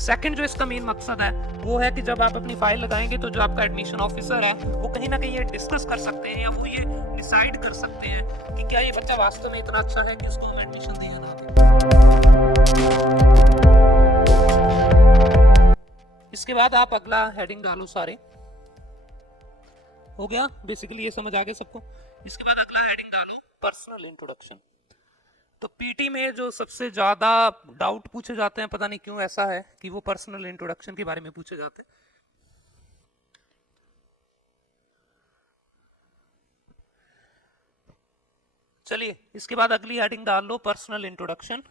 Second जो इसका main मकसद है वो है कि जब आप अपनी फाइल लगाएंगे तो जो आपका एडमिशन ऑफिसर है वो कहीं ना कहीं ये डिस्कस कर सकते हैं या वो ये डिसाइड कर सकते हैं कि क्या ये बच्चा वास्तव में इतना अच्छा है कि उसको हम एडमिशन दें या ना दें। इसके बाद आप अगला हेडिंग डालो सारे, हो गया बेसिकली ये समझ आ गया सबको। इसके बाद अगला हेडिंग डालो पर्सनल इंट्रोडक्शन। तो पीटी में जो सबसे ज्यादा डाउट पूछे जाते हैं, पता नहीं क्यों ऐसा है कि वो पर्सनल इंट्रोडक्शन के बारे में पूछे जाते हैं। चलिए इसके बाद अगली हेडिंग डाल लो पर्सनल इंट्रोडक्शन।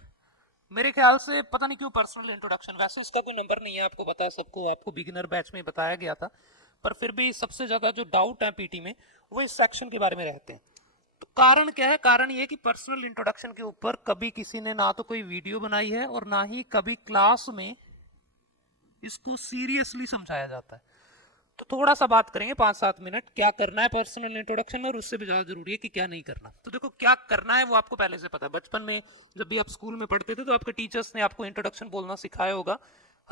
मेरे ख्याल से पता नहीं क्यों पर्सनल इंट्रोडक्शन, वैसे उसका कोई नंबर नहीं है, आपको पता है सबको, आपको बिगिनर बैच में बताया गया था, पर फिर भी सबसे ज्यादा जो डाउट है पीटी में वो इस सेक्शन के बारे में रहते हैं। तो कारण क्या है? कारण ये कि पर्सनल इंट्रोडक्शन के ऊपर कभी किसी ने ना तो कोई वीडियो बनाई है और ना ही कभी क्लास में इसको सीरियसली समझाया जाता है। तो थोड़ा सा बात करेंगे 5-7 मिनट क्या करना है पर्सनल इंट्रोडक्शन में, और उससे भी ज्यादा जरूरी है कि क्या नहीं करना। तो देखो क्या करना है वो आपको पहले से पता है। बचपन में जब भी आप स्कूल में पढ़ते थे तो आपके टीचर्स ने आपको इंट्रोडक्शन बोलना सिखाया होगा।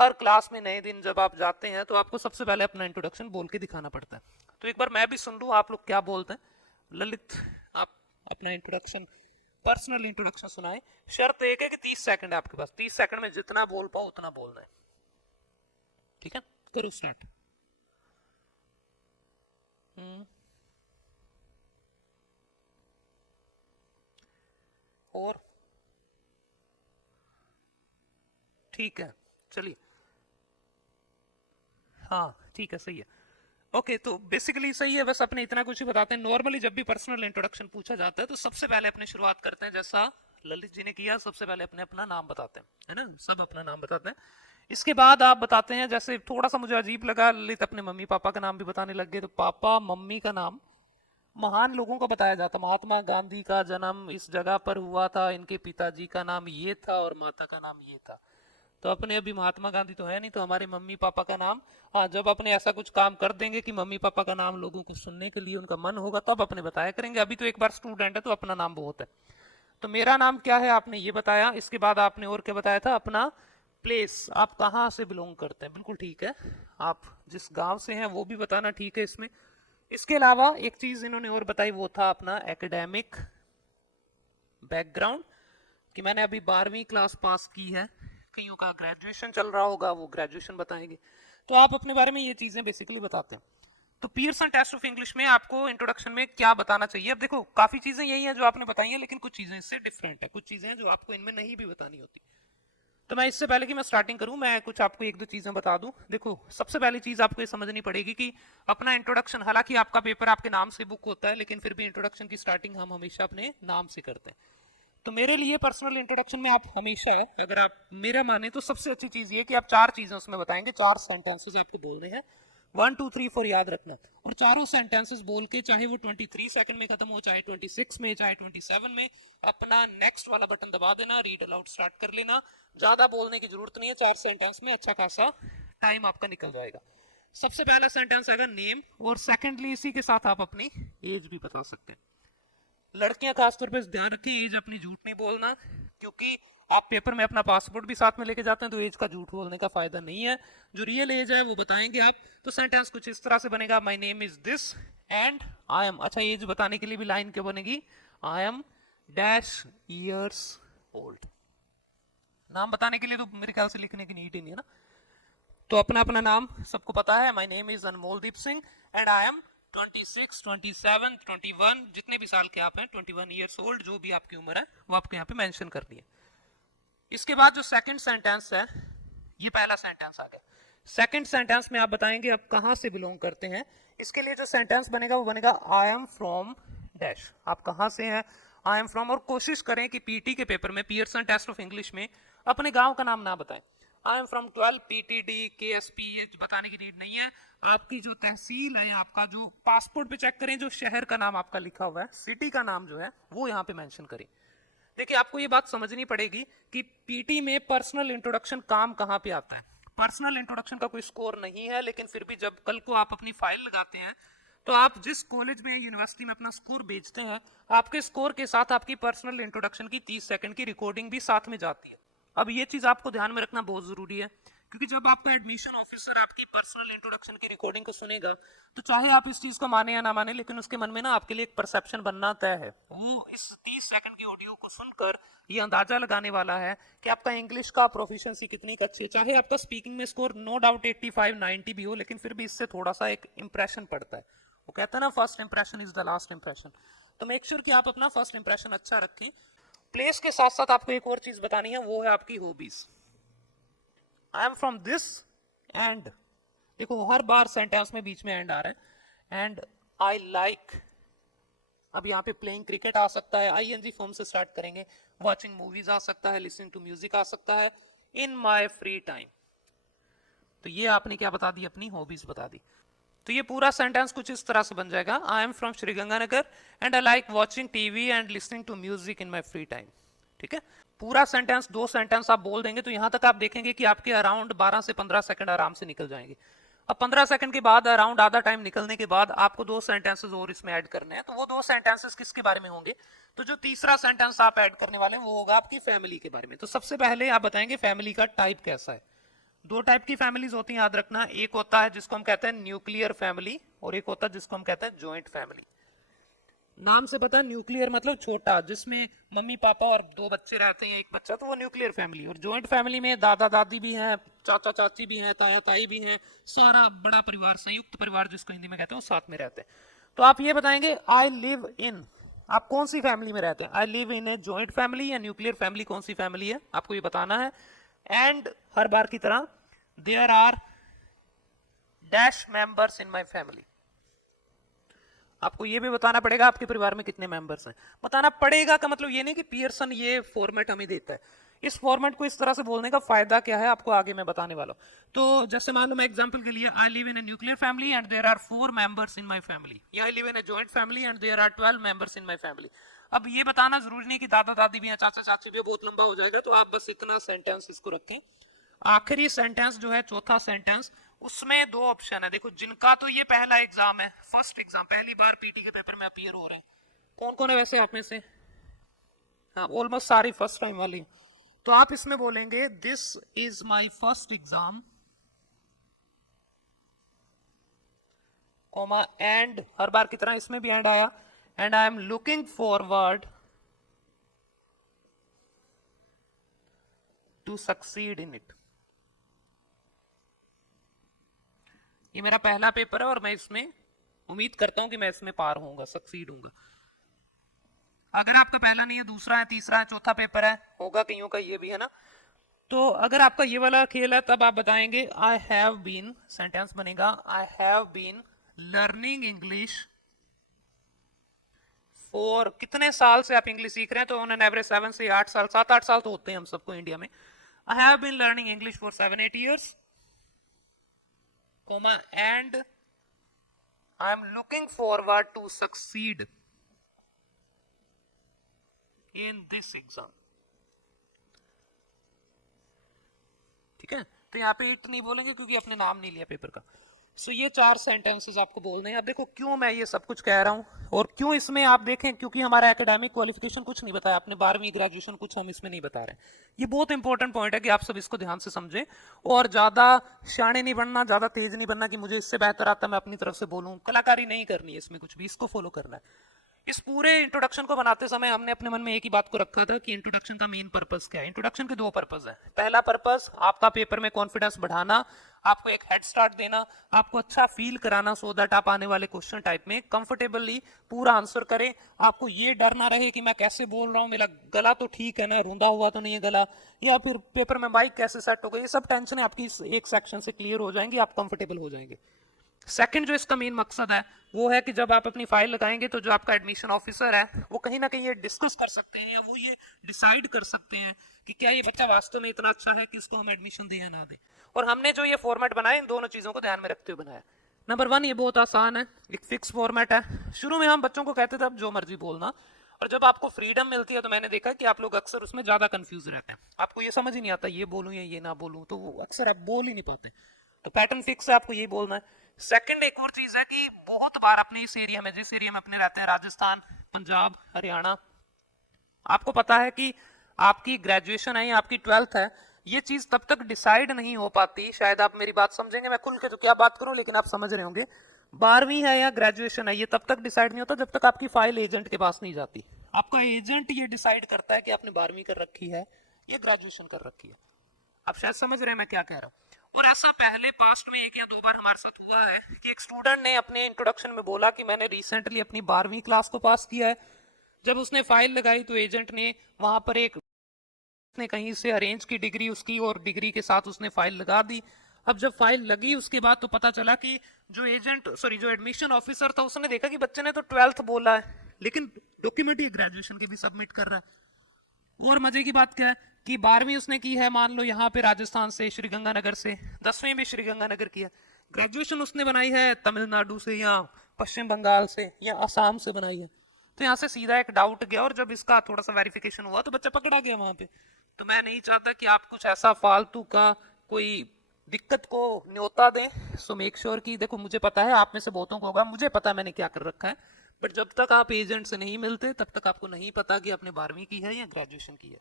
हर क्लास में नए दिन जब आप जाते हैं तो आपको सबसे पहले अपना इंट्रोडक्शन बोल के दिखाना पड़ता है। तो एक बार मैं भी सुन लूं आप लोग क्या बोलते हैं। ललित, आप अपना इंट्रोडक्शन, पर्सनल इंट्रोडक्शन सुनाए। शर्त एक है कि 30 सेकंड है आपके पास, 30 सेकंड में जितना बोल पाओ उतना बोलना है, ठीक है? करो स्टार्ट। और ठीक है, चलिए, हाँ ठीक है, सही है। ओके तो बेसिकली सही है, बस अपने इतना कुछ ही बताते हैं। नॉर्मली जब भी पर्सनल इंट्रोडक्शन पूछा जाता है तो सबसे पहले अपने शुरुआत करते हैं जैसा ललित जी ने किया, सबसे पहले अपने अपना नाम बताते हैं, है ना? सब अपना नाम बताते हैं। इसके बाद आप बताते हैं, जैसे थोड़ा सा मुझे अजीब लगा, ललित अपने मम्मी पापा का नाम भी बताने लग गए, तो पापा मम्मी का नाम महान लोगों का बताया जाता। महात्मा गांधी का जन्म इस जगह पर हुआ था, इनके पिताजी का नाम ये था और माता का नाम ये था। तो अपने अभी महात्मा गांधी तो है नहीं, तो हमारे मम्मी पापा का नाम, हाँ जब अपने ऐसा कुछ काम कर देंगे कि मम्मी पापा का नाम लोगों को सुनने के लिए उनका मन होगा तब अपने बताया करेंगे। अभी तो एक बार स्टूडेंट है तो अपना नाम बहुत है। तो मेरा नाम क्या है आपने ये बताया। इसके बाद आपने और क्या बताया था? अपना प्लेस, आप कहाँ से बिलोंग करते हैं, बिल्कुल ठीक है, आप जिस गांव से हैं वो भी बताना ठीक है इसमें। इसके अलावा एक चीज इन्होंने और बताई, वो था अपना एकेडमिक बैकग्राउंड, कि मैंने अभी 12वीं क्लास पास की है, कईयों का ग्रेजुएशन चल रहा होगा वो ग्रेजुएशन बताएंगे। तो आप अपने बारे में ये चीजें बेसिकली बताते हैं। तो पियर्सन टेस्ट ऑफ इंग्लिश में आपको इंट्रोडक्शन में क्या बताना चाहिए? अब देखो काफी चीजें यही हैं जो आपने बताई हैं, लेकिन कुछ चीजें इससे डिफरेंट है, कुछ चीजें हैं जो आपको इनमें नहीं भी बतानी होती। तो मैं इससे पहले कि मैं स्टार्टिंग करूं, मैं कुछ आपको एक दो चीजें बता दूं। देखो सबसे पहली चीज आपको ये समझनी पड़ेगी कि अपना इंट्रोडक्शन, हालांकि आपका पेपर आपके नाम से बुक होता है, लेकिन फिर भी इंट्रोडक्शन की स्टार्टिंग हम हमेशा अपने नाम से करते हैं। तो मेरे लिए पर्सनल इंट्रोडक्शन में आप हमेशा, अगर आप मेरा माने तो सबसे अच्छी चीज ये कि आप 4 चीजें उसमें बताएंगे, 4 सेंटेंसेस आपको बोलने हैं, 1 2 3 4 याद रखना। और चारों सेंटेंसेस बोल के, चाहे वो 23 सेकंड में खत्म हो, चाहे 26 में, चाहे 27 में, अपना नेक्स्ट वाला बटन दबा देना, रीड अलाउड स्टार्ट कर लेना। ज्यादा बोलने की जरूरत नहीं है, 4 सेंटेंस में अच्छा खासा टाइम आपका निकल जाएगा। सबसे पहला सेंटेंस आएगा नेम, और सेकेंडली इसी के साथ आप अपनी एज भी बता सकते हैं। लड़कियां खासतौर पर ध्यान रखें, एज अपनी झूठ नहीं बोलना, क्योंकि आप पेपर में अपना पासपोर्ट भी साथ में लेके जाते हैं तो एज का झूठ बोलने का फायदा नहीं है। जो रियल एज है वो बताएंगे आप। तो सेंटेंस कुछ इस तरह से बनेगा, my name is this and I M, अच्छा एज बताने के लिए भी लाइन क्या बनेगी? I am dash years old. नाम बताने के लिए तो मेरे ख्याल से लिखने की नीड ही नहीं है ना। तो अपना अपना नाम सबको पता है, my name is Anmoldeep Singh and I am 26, 27, 21, जितने भी साल के आप हैं, 21 ईयर्स ओल्ड, जो भी आपकी उम्र है वो आपको यहाँ पे मेंशन करनी है। इसके बाद जो सेकंड सेंटेंस है, ये पहला सेंटेंस आ गया। सेकंड सेंटेंस में आप बताएंगे आप कहां से बिलोंग करते हैं। इसके लिए जो सेंटेंस बनेगा वो बनेगा आई एम फ्रॉम डैश, आप कहां से हैं, आई एम फ्रॉम। और कोशिश करें कि पीटी के पेपर में, पियर्सन टेस्ट ऑफ इंग्लिश में, अपने गांव का नाम ना बताएं। आई एम फ्रॉम 12 पीटीडी केएसपी, ये बताने की नीड नहीं है। आपकी जो तहसील है, आपका जो पासपोर्ट पे चेक करें, जो शहर का नाम आपका लिखा हुआ है, सिटी का नाम जो है वो यहाँ पे मेंशन करें। देखिए आपको ये बात समझनी पड़ेगी कि पीटी में पर्सनल इंट्रोडक्शन काम कहाँ पे आता है। पर्सनल इंट्रोडक्शन का कोई स्कोर नहीं है, लेकिन फिर भी जब कल को आप अपनी फाइल लगाते हैं तो आप जिस कॉलेज में, यूनिवर्सिटी में अपना स्कोर भेजते हैं, आपके स्कोर के साथ आपकी पर्सनल इंट्रोडक्शन की 30 सेकंड की रिकॉर्डिंग भी साथ में जाती है। अब ये चीज आपको ध्यान में रखना बहुत जरूरी है क्योंकि जब आपका एडमिशन ऑफिसर आपकी पर्सनल इंट्रोडक्शन की रिकॉर्डिंग को सुनेगा तो चाहे आप इस चीज को माने या ना माने, लेकिन उसके मन में ना आपके लिए एक परसेप्शन बनना तय है। वो इस 30 सेकंड की ऑडियो को सुनकर ये अंदाजा लगाने वाला है कि आपका इंग्लिश का प्रोफिशिएंसी कितनी अच्छी है। चाहे आपका स्पीकिंग में स्कोर नो डाउट 85-90 भी हो, लेकिन फिर भी इससे थोड़ा सा एक इंप्रेशन पड़ता है। वो कहते हैं ना, first impression is the last impression. तो मेक श्योर कि आप अपना फर्स्ट इंप्रेशन अच्छा रखें। प्लेस के साथ साथ आपको एक और चीज बतानी है, वो है आपकी hobbies. I am from this and, देखो हर बार सेंटेंस में बीच में एंड आ रहा है, एंड आई लाइक। अब यहाँ पे प्लेइंग क्रिकेट आ सकता है, आईएनजी फॉर्म से स्टार्ट करेंगे। वॉचिंग मूवीज आ सकता है, लिसनिंग टू म्यूजिक आ सकता है, इन माय फ्री टाइम। तो ये आपने क्या बता दी, अपनी हॉबीज बता दी। तो ये पूरा सेंटेंस कुछ इस तरह से बन जाएगा, I am from Sriganganagar and I like watching TV and listening to music in my free time. ठीक है, पूरा सेंटेंस 2 सेंटेंस आप बोल देंगे तो यहां तक आप देखेंगे कि आपके अराउंड 12 से 15 सेकंड आराम से निकल जाएंगे। अब 15 सेकंड के बाद, अराउंड आधा टाइम निकलने के बाद, आपको 2 सेंटेंसेस और इसमें ऐड करने हैं। तो वो 2 सेंटेंसेस किसके बारे में होंगे? तो जो तीसरा सेंटेंस आप ऐड करने वाले हैं वो होगा आपकी फैमिली के बारे में। तो सबसे पहले आप बताएंगे फैमिली का टाइप कैसा है। 2 टाइप की फैमिलीज होती हैं, याद रखना। एक होता है जिसको हम कहते हैं न्यूक्लियर फैमिली, और एक होता है जिसको हम कहते हैं जॉइंट फैमिली। नाम से पता है, न्यूक्लियर मतलब छोटा, जिसमें मम्मी पापा और 2 बच्चे रहते हैं, एक बच्चा, तो वो न्यूक्लियर फैमिली। और जॉइंट फैमिली में दादा दादी भी हैं, चाचा चाची भी हैं, ताया ताई भी हैं, सारा बड़ा परिवार, संयुक्त परिवार जिसको हिंदी में कहते हैं, साथ में रहते हैं। तो आप ये बताएंगे आई लिव इन, आप कौन सी फैमिली में रहते हैं? आई live in a joint family या न्यूक्लियर फैमिली, कौन सी फैमिली है आपको ये बताना है। एंड हर बार की तरह there are dash members in my family. आपको ये भी बताना पड़ेगा आपके परिवार में कितने मेंबर्स हैं। बताना पड़ेगा का मतलब ये नहीं कि पियर्सन ये फॉर्मेट हमें देता है। इस फॉर्मेट को इस तरह से बोलने का फायदा क्या है आपको आगे मैं बताने वाला हूं। तो जैसे मान लो मैं एग्जांपल के लिए, I live in a nuclear family and there are 4 members in my family, या I live in a joint family and there are 12 members in my family. अब ये बताना जरूरी नहीं कि दादा दादी भी हैं, चाचा चाची भी, बहुत लंबा हो जाएगा। तो आप बस इतना सेंटेंस इसको रखें। आखिरी सेंटेंस जो है, चौथा सेंटेंस, उसमें 2 ऑप्शन है। देखो, जिनका तो ये पहला एग्जाम है, फर्स्ट एग्जाम, पहली बार पीटी के पेपर में अपीयर हो रहे हैं, कौन कौन है वैसे आप में से? हाँ, ऑलमोस्ट सारी फर्स्ट टाइम वाली। तो आप इसमें बोलेंगे this is my first exam, comma and, हर बार की तरह इसमें भी एंड आया, and I am looking forward to succeed in it. ये मेरा पहला पेपर है और मैं इसमें उम्मीद करता हूं कि मैं इसमें पार होऊंगा, सक्सीड होऊंगा। अगर आपका पहला नहीं है, दूसरा है, तीसरा है, चौथा पेपर है, होगा कईयों का ये भी है ना। तो अगर आपका ये वाला खेल है तब आप बताएंगे आई हैव बीन, सेंटेंस बनेगा I have been learning English for, कितने साल से आप इंग्लिश सीख रहे हैं? तो ऑन एन एवरेज 7 से 8 साल, 7-8 साल तो होते हैं हम सबको इंडिया में। I have been learning English for 7-8 years, comma, and I am looking forward to succeed in this exam. ठीक है, तो यहाँ पे इट नहीं बोलेंगे क्योंकि अपने नाम नहीं लिया पेपर का। सो ये 4 सेंटेंसेस आपको बोलने हैं। अब देखो क्यों मैं ये सब कुछ कह रहा हूँ और क्यों इसमें आप देखें, क्योंकि हमारा एकेडमिक क्वालिफिकेशन कुछ नहीं बताया आपने, 12वीं ग्रेजुएशन कुछ हम इसमें नहीं बता रहे। ये बहुत इंपॉर्टेंट पॉइंट है कि आप सब इसको ध्यान से समझें और ज्यादा शाणे नहीं बनना, ज्यादा तेज नहीं बनना कि मुझे इससे बेहतर आता मैं अपनी तरफ से बोलूं। कलाकारी नहीं करनी है इसमें, कुछ भी इसको फॉलो करना है। इस पूरे इंट्रोडक्शन को बनाते समय हमने अपने मन में एक ही बात को रखा था कि इंट्रोडक्शन का मेन पर्पस क्या है। इंट्रोडक्शन के 2 पर्पस है। पहला पर्पस आपका पेपर में कॉन्फिडेंस बढ़ाना, आपको एक हेड स्टार्ट देना, आपको अच्छा फील कराना, सो दैट आप आने वाले क्वेश्चन टाइप में कंफर्टेबली पूरा आंसर करें। आपको ये डर ना रहे कि मैं कैसे बोल रहा हूँ, मेरा गला तो ठीक है ना, रूंधा हुआ तो नहीं है गला, या फिर पेपर में माइक कैसे सेट होगा। ये सब टेंशन आपकी इस एक सेक्शन से क्लियर हो जाएंगी, आप कंफर्टेबल हो जाएंगे। सेकंड जो इसका मेन मकसद है वो है कि जब आप अपनी फाइल लगाएंगे तो जो आपका एडमिशन ऑफिसर है वो कहीं ना कहीं ये डिस्कस कर सकते हैं या वो ये डिसाइड कर सकते हैं कि क्या ये बच्चा वास्तव में इतना अच्छा है कि इसको हम एडमिशन दें या ना दें। और हमने जो ये फॉर्मेट बनाया इन दोनों चीजों को ध्यान में रखते हुए बनाया। नंबर 1, ये बहुत आसान है, एक फिक्स फॉर्मेट है। शुरू में हम बच्चों को कहते थे अब जो मर्जी बोलना, और जब आपको फ्रीडम मिलती है तो मैंने देखा कि आप लोग अक्सर उसमें ज्यादा कंफ्यूज रहते हैं, आपको ये समझ ही नहीं आता ये बोलूं या ये ना बोलूं, तो अक्सर आप बोल ही नहीं पाते। तो पैटर्न फिक्स है, आपको यही बोलना है। सेकंड एक और चीज है कि बहुत बार अपने इस एरिया में, जिस एरिया में अपने रहते हैं, राजस्थान, पंजाब, हरियाणा, आपको पता है कि आपकी ग्रेजुएशन है या आपकी 12th है, ये चीज तब तक डिसाइड नहीं हो पाती, शायद आप मेरी बात समझेंगे, मैं खुल के तो क्या बात करूं लेकिन आप समझ रहे होंगे, 12वीं है या ग्रेजुएशन है ये तब तक डिसाइड नहीं होता जब तक आपकी फाइल एजेंट के पास नहीं जाती। आपका एजेंट ये डिसाइड करता है कि आपने 12वीं कर रखी है या ग्रेजुएशन कर रखी है। आप शायद समझ रहे हैं मैं क्या कह रहा हूँ। और ऐसा पहले पास्ट में 1 या 2 बार हमारे साथ हुआ है कि एक स्टूडेंट ने अपने इंट्रोडक्शन में बोला कि मैंने रिसेंटली अपनी 12वीं क्लास को पास किया है। जब उसने फाइल लगाई तो एजेंट ने वहां पर एक ने कहीं से अरेंज की डिग्री उसकी और डिग्री के साथ उसने फाइल लगा दी। अब जब फाइल लगी उसके बाद तो पता चला कि जो एडमिशन ऑफिसर था उसने देखा कि बच्चे ने तो 12th बोला है लेकिन डॉक्यूमेंट ये ग्रेजुएशन के भी सबमिट कर रहा है। और मजे की बात क्या है कि 12वीं उसने की है मान लो यहाँ पे राजस्थान से, श्रीगंगानगर से, 10वीं भी श्रीगंगानगर की है, ग्रेजुएशन उसने बनाई है तमिलनाडु से या पश्चिम बंगाल से या असम से बनाई है। तो यहाँ से सीधा एक डाउट गया और जब इसका थोड़ा सा वेरिफिकेशन हुआ तो बच्चा पकड़ा गया वहां पे। तो मैं नहीं चाहता कि आप कुछ ऐसा फालतू का कोई दिक्कत को न्योता दें। सो मेक श्योर कि देखो मुझे पता है आप में से बहुतों को होगा, मुझे पता मैंने क्या कर रखा है, बट जब तक आप एजेंट से नहीं मिलते तब तक आपको नहीं पता कि आपने 12वीं की है या ग्रेजुएशन की है।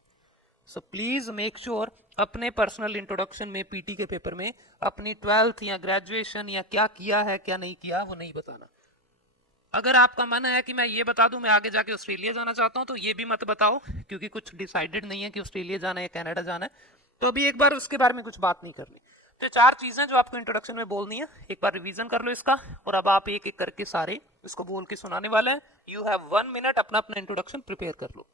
सो प्लीज मेक श्योर अपने पर्सनल इंट्रोडक्शन में पीटी के पेपर में अपनी 12th या ग्रेजुएशन या क्या किया है क्या नहीं किया वो नहीं बताना। अगर आपका मन है कि मैं ये बता दूं मैं आगे जाके ऑस्ट्रेलिया जाना चाहता हूं तो ये भी मत बताओ, क्योंकि कुछ डिसाइडेड नहीं है कि ऑस्ट्रेलिया जाना है या कनाडा जाना है, तो अभी एक बार उसके बारे में कुछ बात नहीं करनी। तो 4 चीजें जो आपको इंट्रोडक्शन में बोलनी है, एक बार रिवीजन कर लो इसका, और अब आप एक एक करके सारे इसको बोल के सुनाने वाले हैं। यू हैव 1 मिनट अपना अपना इंट्रोडक्शन प्रिपेयर कर लो।